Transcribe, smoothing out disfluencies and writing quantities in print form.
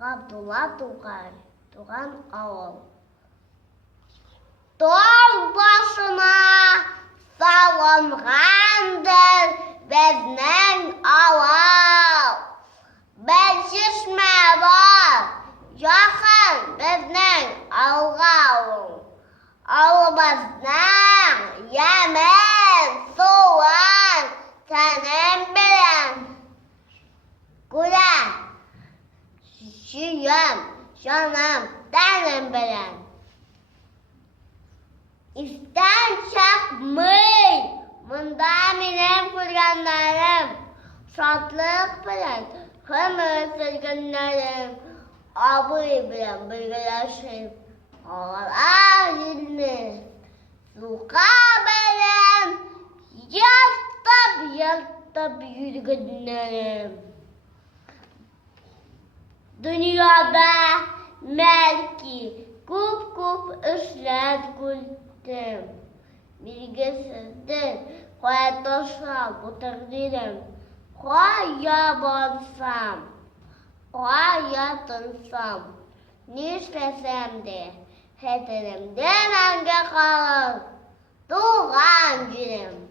Abdullah Tuhan awal. Dağ başına salınğandır bizning avval. Belçişme var, yaxın bizning avval. Avımızdan yemin soğan senin bilen. Gülen, süyem, canım, benim bilen. İsten çakmay, bunda benim kurganlarım. Şadlık bilen, hımır sürgünlerim. Abı bilen bilgileşim, ağlar yüzünü. Suka bilen, yaltıp yürgünlerim. Dünyada belki kup işler güldüm. Bilgisizdir, hayatosam oturdurum. Yabansam, yatınsam, ne istesem de, hedirimden hangi kalır, doğan günüm.